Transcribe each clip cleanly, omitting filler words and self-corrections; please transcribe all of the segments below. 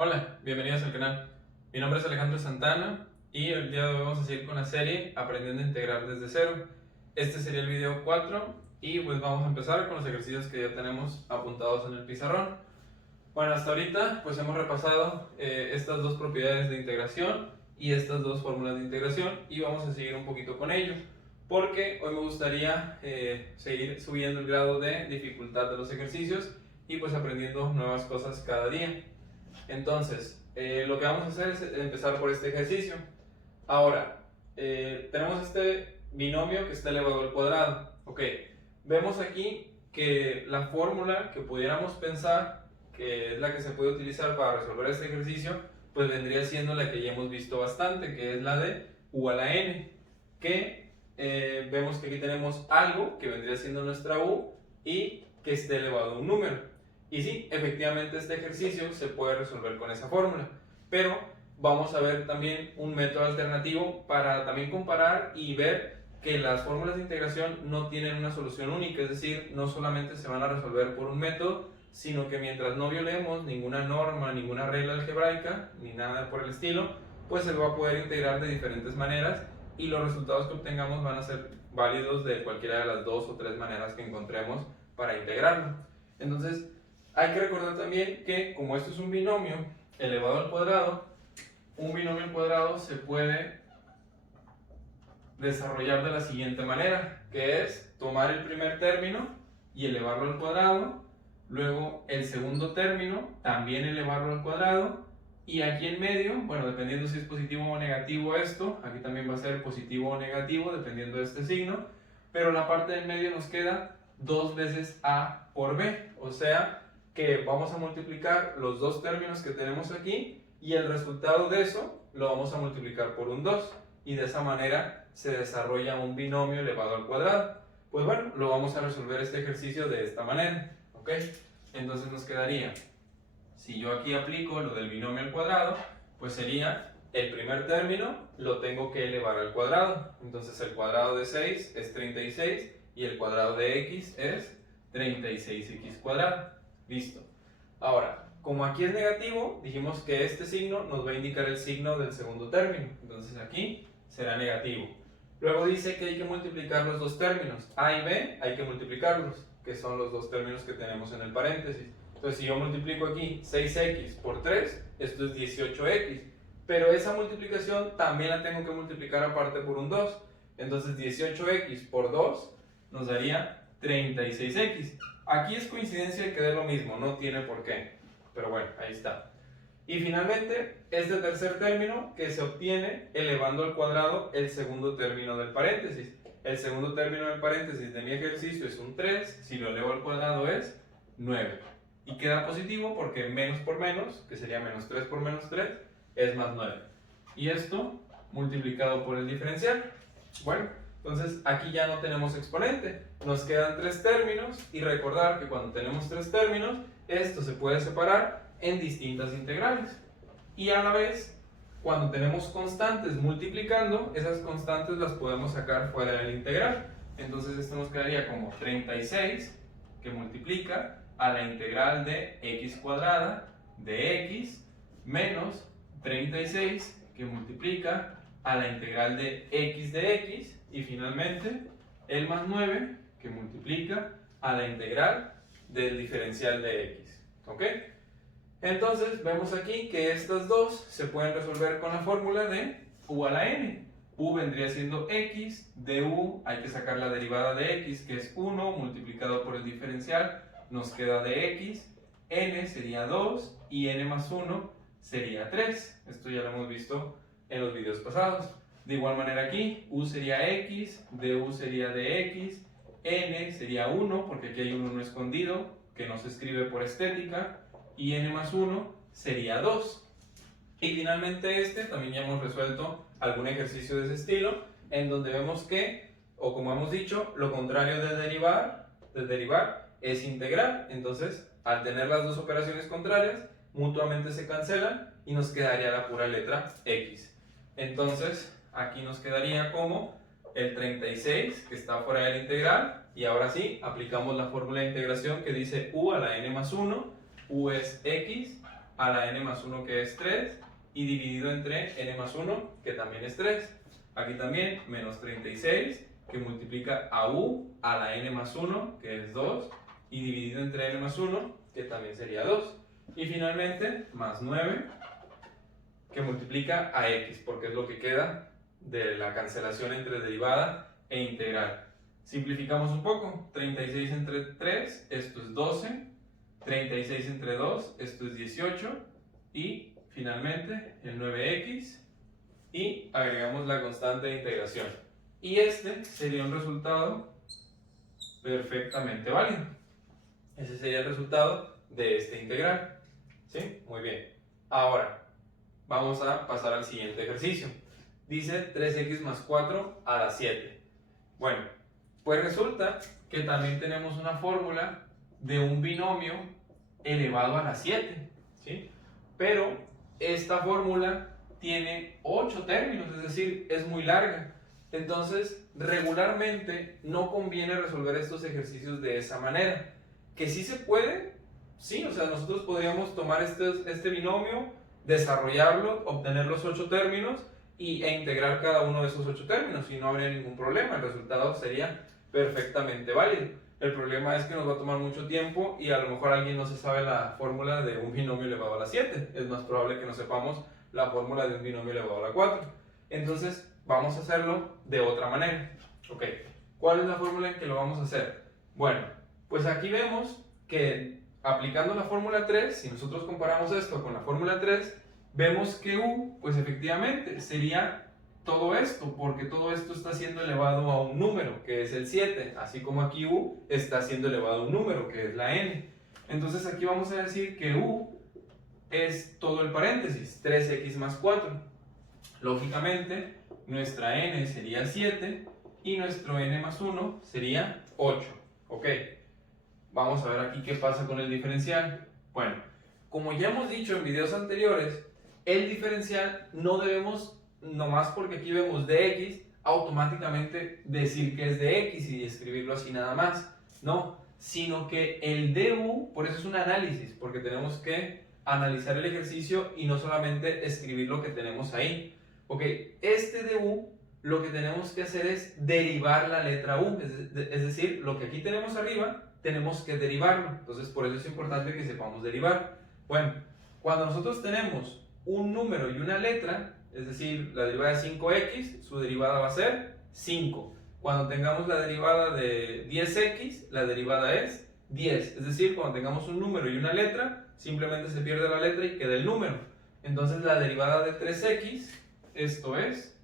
Hola, bienvenidos al canal. Mi nombre es Alejandro Santana y el día de hoy vamos a seguir con la serie Aprendiendo a Integrar desde cero. Este sería el video 4 y pues vamos a empezar con los ejercicios que ya tenemos apuntados en el pizarrón. Bueno, hasta ahorita pues hemos repasado estas dos propiedades de integración y estas dos fórmulas de integración y vamos a seguir un poquito con ello porque hoy me gustaría seguir subiendo el grado de dificultad de los ejercicios y pues aprendiendo nuevas cosas cada día. Entonces, lo que vamos a hacer es empezar por este ejercicio. Ahora, tenemos este binomio que está elevado al cuadrado. Ok, vemos aquí que la fórmula que pudiéramos pensar, que es la que se puede utilizar para resolver este ejercicio, pues vendría siendo la que ya hemos visto bastante, que es la de u a la n, que vemos que aquí tenemos algo que vendría siendo nuestra u y que esté elevado a un número. Y sí, efectivamente este ejercicio se puede resolver con esa fórmula, pero vamos a ver también un método alternativo para también comparar y ver que las fórmulas de integración no tienen una solución única, es decir, no solamente se van a resolver por un método, sino que mientras no violemos ninguna norma, ninguna regla algebraica, ni nada por el estilo, pues se va a poder integrar de diferentes maneras y los resultados que obtengamos van a ser válidos de cualquiera de las dos o tres maneras que encontremos para integrarlo. Entonces, hay que recordar también que como esto es un binomio elevado al cuadrado, un binomio al cuadrado se puede desarrollar de la siguiente manera, que es tomar el primer término y elevarlo al cuadrado, luego el segundo término también elevarlo al cuadrado, y aquí en medio, bueno, dependiendo si es positivo o negativo esto, aquí también va a ser positivo o negativo dependiendo de este signo, pero la parte del medio nos queda 2 veces a por b, o sea que vamos a multiplicar los dos términos que tenemos aquí y el resultado de eso lo vamos a multiplicar por un 2 y de esa manera se desarrolla un binomio elevado al cuadrado. Pues bueno, lo vamos a resolver este ejercicio de esta manera, ¿ok? Entonces nos quedaría, si yo aquí aplico lo del binomio al cuadrado, pues sería el primer término lo tengo que elevar al cuadrado. Entonces el cuadrado de 6 es 36 y el cuadrado de x es 36x cuadrado. Listo. Ahora, como aquí es negativo, dijimos que este signo nos va a indicar el signo del segundo término. Entonces aquí será negativo. Luego dice que hay que multiplicar los dos términos. A y B hay que multiplicarlos, que son los dos términos que tenemos en el paréntesis. Entonces si yo multiplico aquí 6x por 3, esto es 18x. Pero esa multiplicación también la tengo que multiplicar aparte por un 2. Entonces 18x por 2 nos daría 36x. Aquí es coincidencia que dé lo mismo, no tiene por qué, pero bueno, ahí está. Y finalmente, este tercer término que se obtiene elevando al cuadrado el segundo término del paréntesis. El segundo término del paréntesis de mi ejercicio es un 3, si lo elevo al cuadrado es 9. Y queda positivo porque menos por menos, que sería menos 3 por menos 3, es más 9. Y esto multiplicado por el diferencial. Bueno, entonces aquí ya no tenemos exponente, nos quedan tres términos y recordar que cuando tenemos tres términos, esto se puede separar en distintas integrales. Y a la vez, cuando tenemos constantes multiplicando, esas constantes las podemos sacar fuera del integral. Entonces esto nos quedaría como 36 que multiplica a la integral de x cuadrada de x menos 36 que multiplica a la integral de x y finalmente el más 9 que multiplica a la integral del diferencial de x. ¿Ok? Entonces vemos aquí que estas dos se pueden resolver con la fórmula de u a la n. U vendría siendo x, de u hay que sacar la derivada de x que es 1 multiplicado por el diferencial, nos queda de x, n sería 2 y n más 1 sería 3. Esto ya lo hemos visto en los videos pasados. De igual manera aquí, u sería x, du sería de x, n sería 1, porque aquí hay un 1 escondido, que no se escribe por estética, y n más 1 sería 2. Y finalmente también ya hemos resuelto algún ejercicio de ese estilo, en donde vemos que, o como hemos dicho, lo contrario de derivar es integrar. Entonces, al tener las dos operaciones contrarias, mutuamente se cancelan y nos quedaría la pura letra x. Entonces, aquí nos quedaría como el 36 que está fuera del integral y ahora sí, aplicamos la fórmula de integración que dice u a la n más 1, u es x a la n más 1 que es 3 y dividido entre n más 1 que también es 3. Aquí también menos 36 que multiplica a u a la n más 1 que es 2 y dividido entre n más 1 que también sería 2. Y finalmente más 9 que multiplica a x porque es lo que queda de la cancelación entre derivada e integral. Simplificamos un poco, 36 entre 3, esto es 12, 36 entre 2, esto es 18 y finalmente el 9x y agregamos la constante de integración. Y este sería un resultado perfectamente válido. Ese sería el resultado de este integral. ¿Sí? Muy bien. Ahora, vamos a pasar al siguiente ejercicio. Dice 3x más 4 a la 7. Bueno, pues resulta que también tenemos una fórmula de un binomio elevado a la 7. ¿Sí? Pero esta fórmula tiene 8 términos, es decir, es muy larga. Entonces, regularmente no conviene resolver estos ejercicios de esa manera. Que sí se puede, sí, o sea, nosotros podríamos tomar este binomio, desarrollarlo, obtener los 8 términos e integrar cada uno de esos 8 términos y no habría ningún problema, el resultado sería perfectamente válido. El problema es que nos va a tomar mucho tiempo y a lo mejor alguien no se sabe la fórmula de un binomio elevado a la 7. Es más probable que no sepamos la fórmula de un binomio elevado a la 4. Entonces, vamos a hacerlo de otra manera. Ok, ¿cuál es la fórmula en que lo vamos a hacer? Bueno, pues aquí vemos que aplicando la fórmula 3, si nosotros comparamos esto con la fórmula 3, vemos que u, pues efectivamente, sería todo esto, porque todo esto está siendo elevado a un número, que es el 7, así como aquí u está siendo elevado a un número, que es la n. Entonces aquí vamos a decir que u es todo el paréntesis, 3x más 4. Lógicamente, nuestra n sería 7 y nuestro n más 1 sería 8. Ok, vamos a ver aquí qué pasa con el diferencial. Bueno, como ya hemos dicho en videos anteriores, el diferencial no debemos, nomás porque aquí vemos dx, automáticamente decir que es de x y escribirlo así nada más. No, sino que el du, por eso es un análisis, porque tenemos que analizar el ejercicio y no solamente escribir lo que tenemos ahí. Ok, este du lo que tenemos que hacer es derivar la letra u, es decir, lo que aquí tenemos arriba, tenemos que derivarlo. Entonces, por eso es importante que sepamos derivar. Bueno, cuando nosotros tenemos un número y una letra, es decir, la derivada de 5x, su derivada va a ser 5. Cuando tengamos la derivada de 10x, la derivada es 10. Es decir, cuando tengamos un número y una letra, simplemente se pierde la letra y queda el número. Entonces, la derivada de 3x, esto es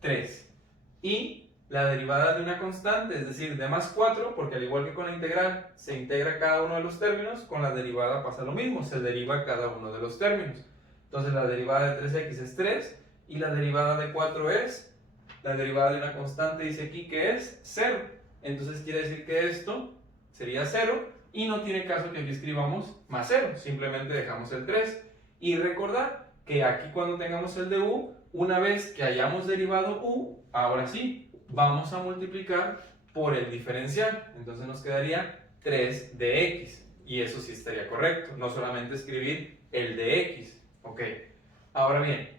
3. Y la derivada de una constante, es decir, de más 4, porque al igual que con la integral se integra cada uno de los términos, con la derivada pasa lo mismo, se deriva cada uno de los términos. Entonces la derivada de 3x es 3 y la derivada de 4 es, la derivada de una constante dice aquí que es 0. Entonces quiere decir que esto sería 0 y no tiene caso que aquí escribamos más 0, simplemente dejamos el 3. Y recordar que aquí cuando tengamos el de u, una vez que hayamos derivado u, ahora sí, vamos a multiplicar por el diferencial. Entonces nos quedaría 3 de x. Y eso sí estaría correcto, no solamente escribir el de x. Ok, ahora bien,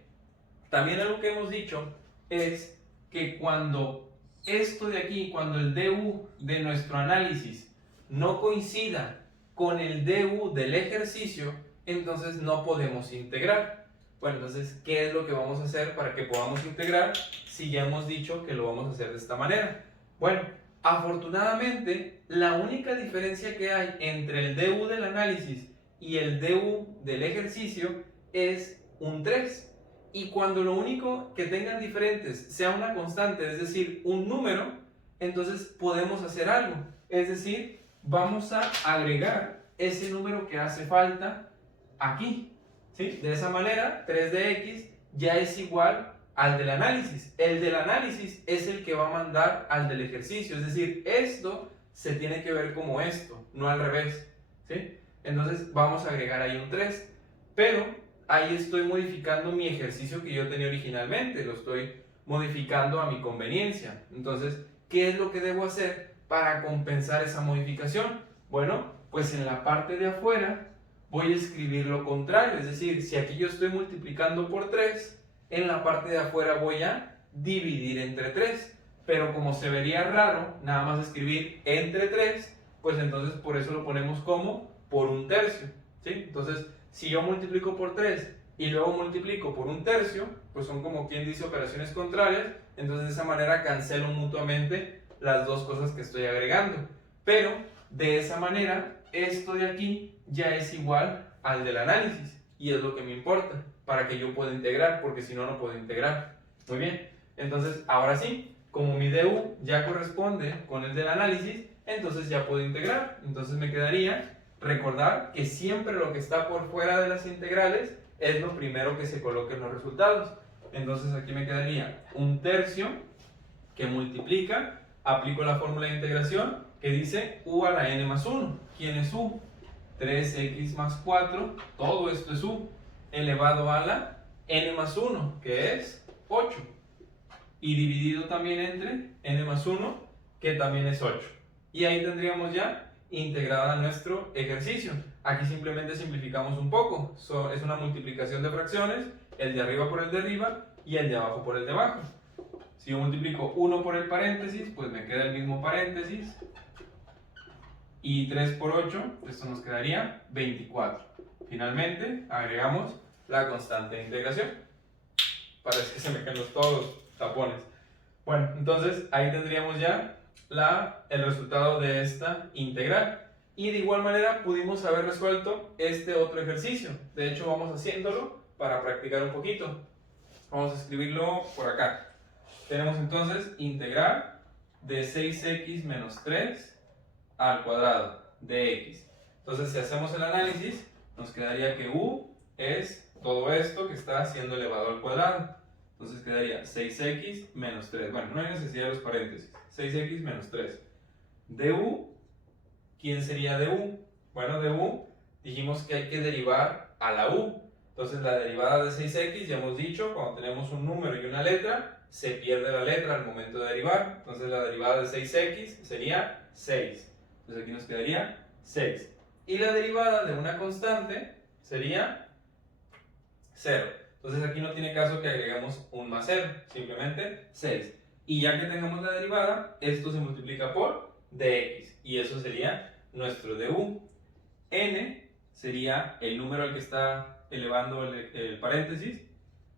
también algo que hemos dicho es que cuando esto de aquí, cuando el du de nuestro análisis no coincida con el du del ejercicio, entonces no podemos integrar. Bueno, entonces, ¿qué es lo que vamos a hacer para que podamos integrar si ya hemos dicho que lo vamos a hacer de esta manera? Bueno, afortunadamente, la única diferencia que hay entre el du del análisis y el du del ejercicio es un 3. Y cuando lo único que tengan diferentes sea una constante, es decir, un número, entonces podemos hacer algo. Es decir, vamos a agregar ese número que hace falta aquí. ¿Sí? De esa manera, 3 de x ya es igual al del análisis. El del análisis es el que va a mandar al del ejercicio. Es decir, esto se tiene que ver como esto, no al revés. ¿Sí? Entonces vamos a agregar ahí un 3. Pero ahí estoy modificando mi ejercicio que yo tenía originalmente. Lo estoy modificando a mi conveniencia. Entonces, ¿qué es lo que debo hacer para compensar esa modificación? Bueno, pues en la parte de afuera voy a escribir lo contrario. Es decir, si aquí yo estoy multiplicando por 3, en la parte de afuera voy a dividir entre 3. Pero como se vería raro nada más escribir entre 3, pues entonces por eso lo ponemos como por 1/3. ¿Sí? Entonces, si yo multiplico por 3 y luego multiplico por 1/3, pues son como quien dice operaciones contrarias. Entonces de esa manera cancelo mutuamente las dos cosas que estoy agregando. Pero de esa manera, esto de aquí ya es igual al del análisis. Y es lo que me importa, para que yo pueda integrar, porque si no, no puedo integrar. Muy bien, entonces ahora sí, como mi du ya corresponde con el del análisis, entonces ya puedo integrar. Entonces me quedaría recordar que siempre lo que está por fuera de las integrales es lo primero que se coloque en los resultados. Entonces aquí me quedaría 1/3 que multiplica, aplico la fórmula de integración que dice u a la n más 1. ¿Quién es u? 3x más 4, todo esto es u, elevado a la n más 1, que es 8. Y dividido también entre n más 1, que también es 8. Y ahí tendríamos ya integrada nuestro ejercicio. Aquí simplemente simplificamos un poco. Es una multiplicación de fracciones, el de arriba por el de arriba y el de abajo por el de abajo. Si yo multiplico 1 por el paréntesis, pues me queda el mismo paréntesis. Y 3 por 8, esto nos quedaría 24. Finalmente, agregamos la constante de integración. Parece que se me caen todos los tapones. Bueno, entonces ahí tendríamos ya el resultado de esta integral. Y de igual manera pudimos haber resuelto este otro ejercicio. De hecho, vamos haciéndolo para practicar un poquito. Vamos a escribirlo por acá. Tenemos entonces integral de 6x menos 3 al cuadrado de x. Entonces, si hacemos el análisis, nos quedaría que u es todo esto que está siendo elevado al cuadrado. Entonces quedaría 6x menos 3. Bueno, no hay necesidad de los paréntesis. 6x menos 3. Du, ¿quién sería du? Bueno, du dijimos que hay que derivar a la u. Entonces la derivada de 6x, ya hemos dicho, cuando tenemos un número y una letra, se pierde la letra al momento de derivar. Entonces la derivada de 6x sería 6. Entonces aquí nos quedaría 6. Y la derivada de una constante sería 0. Entonces aquí no tiene caso que agreguemos un más 0, simplemente 6. Y ya que tengamos la derivada, esto se multiplica por dx. Y eso sería nuestro du. N sería el número al que está elevando el paréntesis.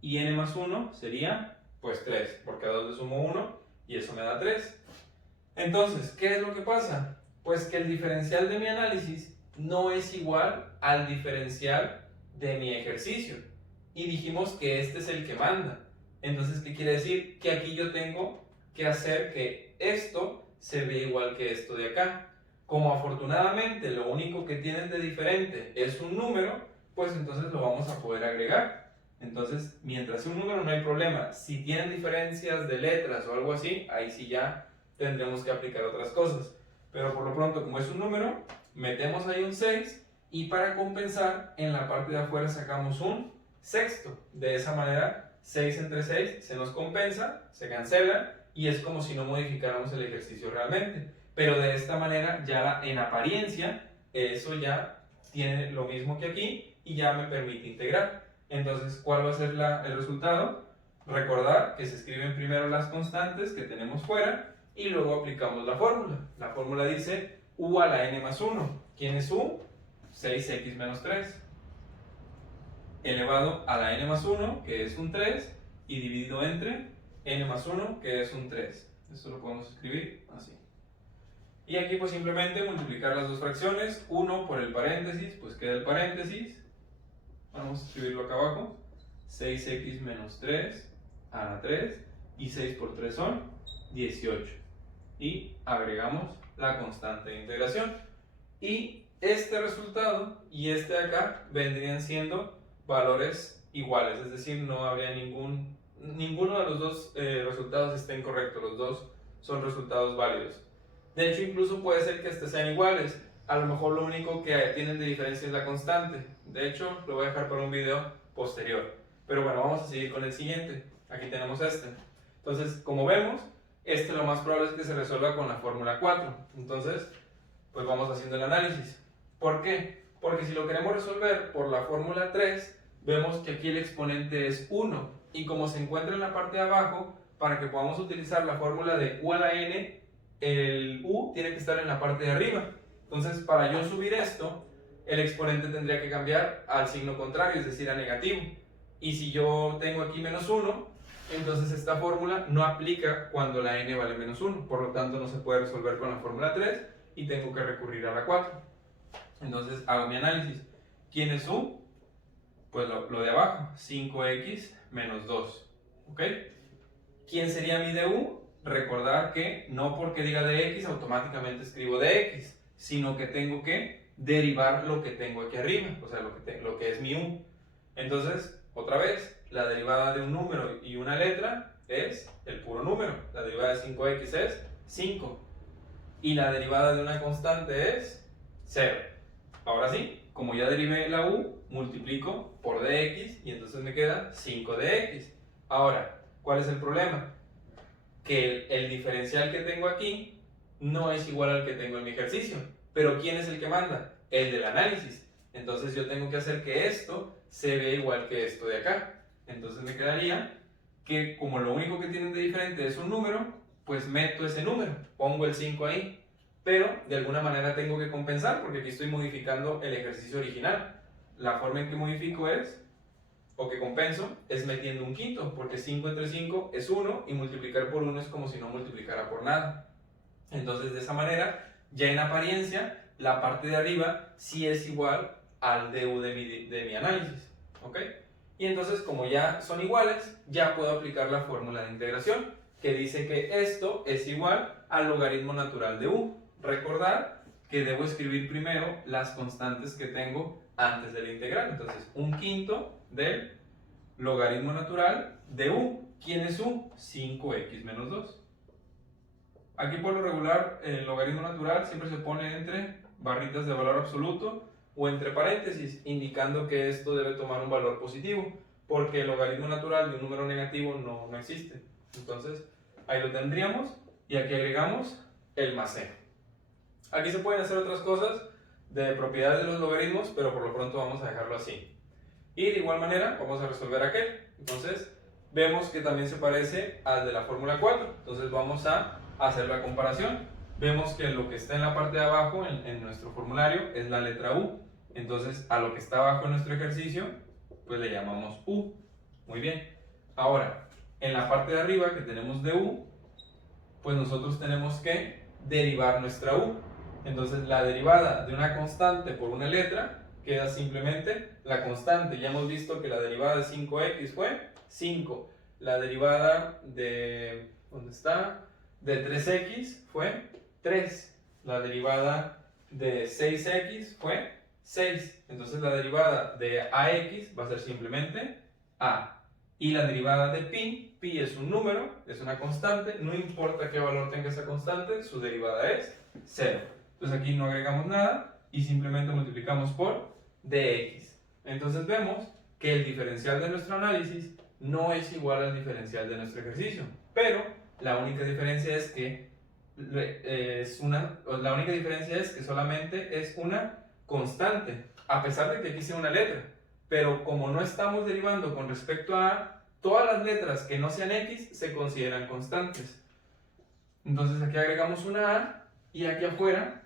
Y n más 1 sería pues 3, porque a 2 le sumo 1 y eso me da 3. Entonces, ¿qué es lo que pasa? Pues que el diferencial de mi análisis no es igual al diferencial de mi ejercicio. Y dijimos que este es el que manda. Entonces, ¿qué quiere decir? Que aquí yo tengo que hacer que esto se vea igual que esto de acá. Como afortunadamente lo único que tienen de diferente es un número, pues entonces lo vamos a poder agregar. Entonces, mientras sea un número no hay problema. Si tienen diferencias de letras o algo así, ahí sí ya tendremos que aplicar otras cosas. Pero por lo pronto, como es un número, metemos ahí un 6 y para compensar, en la parte de afuera sacamos un sexto. De esa manera, 6 entre 6 se nos compensa, se cancela y es como si no modificáramos el ejercicio realmente. Pero de esta manera, ya en apariencia, eso ya tiene lo mismo que aquí y ya me permite integrar. Entonces, ¿cuál va a ser el resultado? Recordar que se escriben primero las constantes que tenemos fuera y luego aplicamos la fórmula. La fórmula dice u a la n más 1. ¿Quién es u? 6x menos 3. Elevado a la n más 1, que es un 3, y dividido entre n más 1, que es un 3. Esto lo podemos escribir así. Y aquí pues simplemente multiplicar las dos fracciones. 1 por el paréntesis, pues queda el paréntesis. Vamos a escribirlo acá abajo. 6x menos 3 a la 3. Y 6 por 3 son 18. Y agregamos la constante de integración. Y este resultado y este de acá vendrían siendo valores iguales. Es decir, no habría ninguno de los dos resultados esté incorrecto. Los dos son resultados válidos. De hecho, incluso puede ser que estos sean iguales. A lo mejor lo único que tienen de diferencia es la constante. De hecho, lo voy a dejar para un video posterior. Pero bueno, vamos a seguir con el siguiente. Aquí tenemos este. Entonces, como vemos, este lo más probable es que se resuelva con la fórmula 4. Entonces, pues vamos haciendo el análisis. ¿Por qué? Porque si lo queremos resolver por la fórmula 3, vemos que aquí el exponente es 1. Y como se encuentra en la parte de abajo, para que podamos utilizar la fórmula de u a la n, el u tiene que estar en la parte de arriba. Entonces, para yo subir esto, el exponente tendría que cambiar al signo contrario, es decir, a negativo. Y si yo tengo aquí menos 1, entonces esta fórmula no aplica cuando la n vale menos 1. Por lo tanto, no se puede resolver con la fórmula 3 y tengo que recurrir a la 4. Entonces, hago mi análisis. ¿Quién es u? Pues lo de abajo, 5x menos 2. ¿Ok? ¿Quién sería mi du? Recordar que no porque diga dx automáticamente escribo dx, sino que tengo que derivar lo que tengo aquí arriba, o sea, lo que es mi u. Entonces, otra vez, la derivada de un número y una letra es el puro número. La derivada de 5x es 5. Y la derivada de una constante es 0. Ahora sí, como ya derivé la u, multiplico por dx y entonces me queda 5dx. Ahora, ¿cuál es el problema? Que el diferencial que tengo aquí no es igual al que tengo en mi ejercicio. Pero ¿quién es el que manda? El del análisis. Entonces yo tengo que hacer que esto se vea igual que esto de acá. Entonces me quedaría que como lo único que tienen de diferente es un número, pues meto ese número, pongo el 5 ahí. Pero de alguna manera tengo que compensar porque aquí estoy modificando el ejercicio original. La forma en que modifico o que compenso, es metiendo un quinto, porque 5 entre 5 es 1 y multiplicar por 1 es como si no multiplicara por nada. Entonces de esa manera, ya en apariencia, la parte de arriba sí es igual al du de mi análisis. ¿Ok? Y entonces como ya son iguales, ya puedo aplicar la fórmula de integración, que dice que esto es igual al logaritmo natural de u. Recordar que debo escribir primero las constantes que tengo antes de la integral. Entonces, un quinto del logaritmo natural de u. ¿Quién es u? 5x menos 2. Aquí por lo regular el logaritmo natural siempre se pone entre barritas de valor absoluto o entre paréntesis, indicando que esto debe tomar un valor positivo, porque el logaritmo natural de un número negativo no existe. Entonces, ahí lo tendríamos y aquí agregamos el más c. Aquí se pueden hacer otras cosas de propiedades de los logaritmos, pero por lo pronto vamos a dejarlo así. Y de igual manera vamos a resolver aquel. Entonces vemos que también se parece al de la fórmula 4. Entonces vamos a hacer la comparación. Vemos que lo que está en la parte de abajo en nuestro formulario es la letra u. Entonces a lo que está abajo en nuestro ejercicio pues le llamamos u. Muy bien. Ahora, en la parte de arriba que tenemos de u, pues nosotros tenemos que derivar nuestra u. Entonces la derivada de una constante por una letra queda simplemente la constante. Ya hemos visto que la derivada de 5x fue 5. La derivada de, ¿dónde está? De 3x fue 3. La derivada de 6x fue 6. Entonces la derivada de ax va a ser simplemente a. Y la derivada de pi es un número, es una constante, no importa qué valor tenga esa constante, su derivada es 0. Entonces aquí no agregamos nada y simplemente multiplicamos por dx. Entonces vemos que el diferencial de nuestro análisis no es igual al diferencial de nuestro ejercicio, pero la única diferencia es que solamente es una constante, a pesar de que aquí sea una letra. Pero como no estamos derivando con respecto a todas las letras que no sean x, se consideran constantes. Entonces aquí agregamos una a y aquí afuera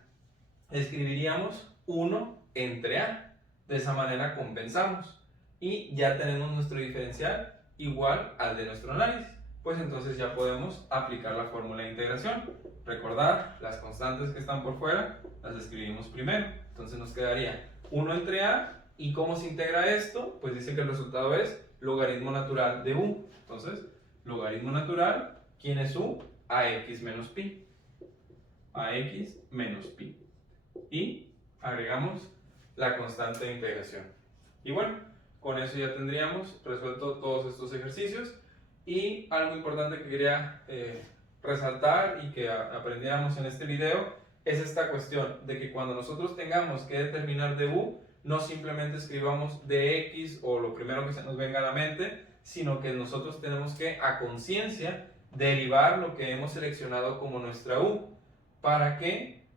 escribiríamos 1 entre a. De esa manera compensamos y ya tenemos nuestro diferencial igual al de nuestro análisis. Pues entonces ya podemos aplicar la fórmula de integración. Recordar, las constantes que están por fuera las escribimos primero. Entonces nos quedaría 1 entre a. ¿Y cómo se integra esto? Pues dice que el resultado es logaritmo natural de u. Entonces, logaritmo natural, ¿quién es u? Ax menos pi. Ax menos pi. Y agregamos la constante de integración. Y bueno, con eso ya tendríamos resuelto todos estos ejercicios. Y algo importante que quería resaltar y que aprendiéramos en este video es esta cuestión de que cuando nosotros tengamos que determinar du, no simplemente escribamos dx o lo primero que se nos venga a la mente, sino que nosotros tenemos que a conciencia derivar lo que hemos seleccionado como nuestra u, para que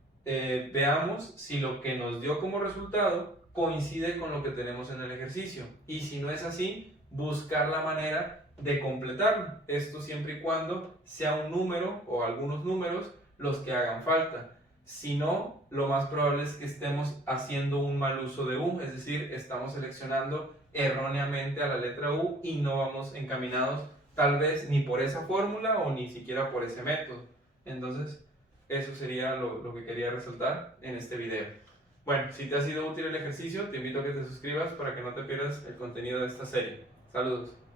veamos si lo que nos dio como resultado coincide con lo que tenemos en el ejercicio. Y si no es así, buscar la manera de completarlo. Esto siempre y cuando sea un número o algunos números los que hagan falta. Si no, lo más probable es que estemos haciendo un mal uso de U, es decir, estamos seleccionando erróneamente a la letra U y no vamos encaminados tal vez ni por esa fórmula o ni siquiera por ese método. Entonces, eso sería lo que quería resaltar en este video. Bueno, si te ha sido útil el ejercicio, te invito a que te suscribas para que no te pierdas el contenido de esta serie. Saludos.